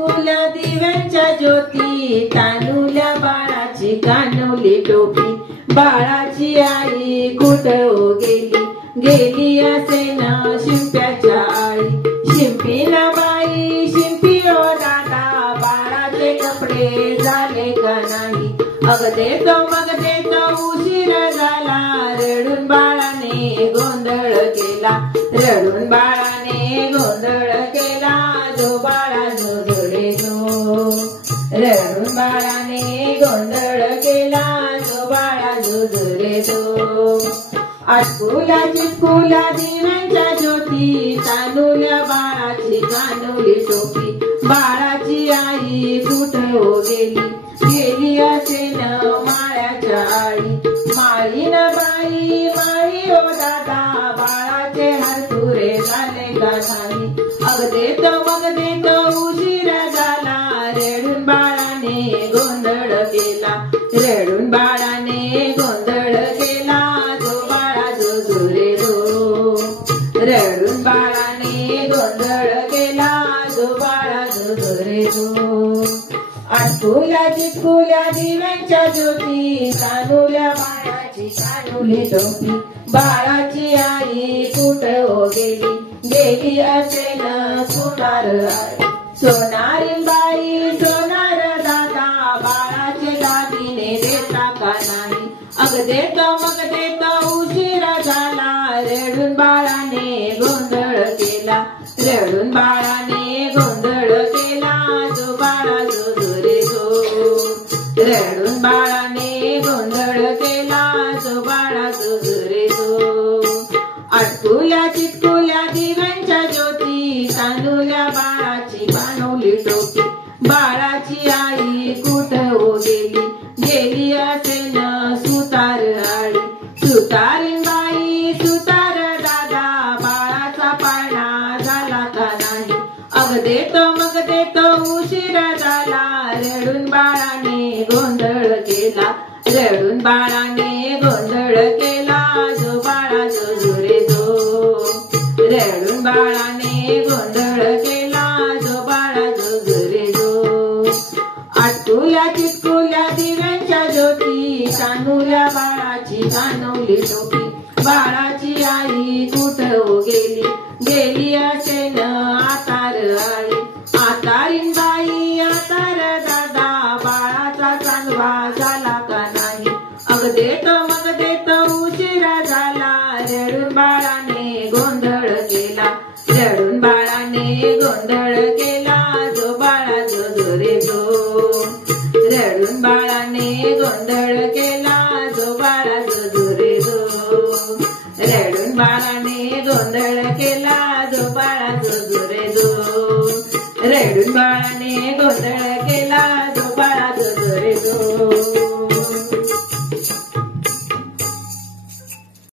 चिटकुल्या दिव्यांच्या ज्योती, तानुल्या बाळाची कानवली टोपी. बाळाची आई कुठं गेली, गेली असेन शिंप्याच्या आळी. शिंपीना बाई शिंपी ओ दादा, बाळाचे कपडे झाले का नाही. अग देतो मग देतो उशीर झाला, रडून बाळाने गोंधळ केला. रडून बाळाने गोंधळ केला, जो बाळा जो जोडे जो. रडून बाळाने गोंधळ केला, जो बाळा जो जोडे जो. आटकुल्या चिटकुल्या दिव्यांच्या ज्योती, तानुल्या बाळाची कानवली टोपी. बाळाची आई कुठं गेली, गेली असेन माळ्याच्या आळी. माळीन बाई माळी ओ दादा, बाळाचे हारतुरे झाले का नाही. अग देतो मग देतो उशीर झाला, रडून बाळाने गोंधळ केला. रडून बाळाने गोंधळ केला, जो बाळा जो जोरे जो. रडून बाळाने गोंधळ केला, जो बाळा जो जोरे जो. आटकुल्या चिटकुल्या दिव्यांच्या ज्योती, तानुल्या बाळाची कानवली टोपी. बाळाची आई कुठं गेली, गेली असेन सोनार आळी. सोनारी बाई सोनार दादा, बाळाचे दागिने देता का नाही. अग देतो मग देतो उशीर झाला, रडून बाळाने गोंधळ केला. रडून बाळाने गोंधळ केला, जो बाळा जो जोरे जो. रडून बाळाने गोंधळ केला, जो बाळा जो जोरे जो. आटकुल्या चिटकुल्या दिव्यांच्या ज्योती, तानुल्या बाळाची कानवली टोपी. बाळाची आई कुठं गेली, गेली असेन सुतार आळी. सुतारीन बाई सुतार दादा, बाळाचा पाळणा झाला का नाही. अग देतो मग देतो उशीर झाला, रडून बाळाने गोंधळ केला. रडून बाळाने गोंधळ केला, जो बाळा जो जोरे जो. रडून बाळाने गोंधळ केला, जो बाळा जो जोरे जो. आटकुल्या चिटकुल्या दिव्यांच्या ज्योती, तानुल्या बाळाची कानवली टोपी. बाळाची आई कुठं गेली, गेली असेन आतार आळी. आतारीन बाई आतार दादा, बाळाचा चांदवा झाला का नाही. अग देतो मग देतो उशीर झाला, रडून बाळाने गोंधळ केला. रडून बाळाने गोंधळ केला, जो बाळा जो जोरे जो. रडून बाळाने गोंधळ केला, जो बाळा जो जोरे जो. रडून बाळाने गोंधळ केला, जो बाळा जो जोरे जो. रडून बाळाने गोंधळ